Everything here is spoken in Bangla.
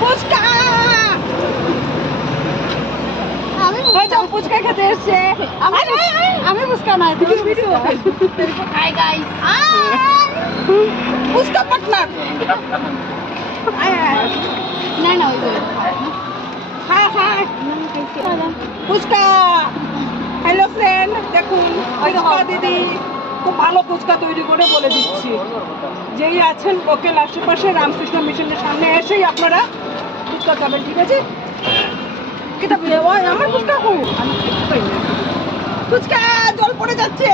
ফুচকা ফুচকা খেতে এসছে। আমি ফুচকা নাই, video hi guys, fuchka partner না না ওই হ্যাঁ হ্যাঁ ফুচকা। হ্যালো ফ্রেন্ড, দেখুন ফুচকা দিদি খুব ভালো ফুচকা তৈরি করে বলে দিচ্ছি। যেই আছেন লোকেল আশেপাশে রামকৃষ্ণ মিশনের সামনে এসেই আপনারা ফুচকা খাবেন, ঠিক আছে? আমার ফুচকা ফুচকা জল পড়ে যাচ্ছে।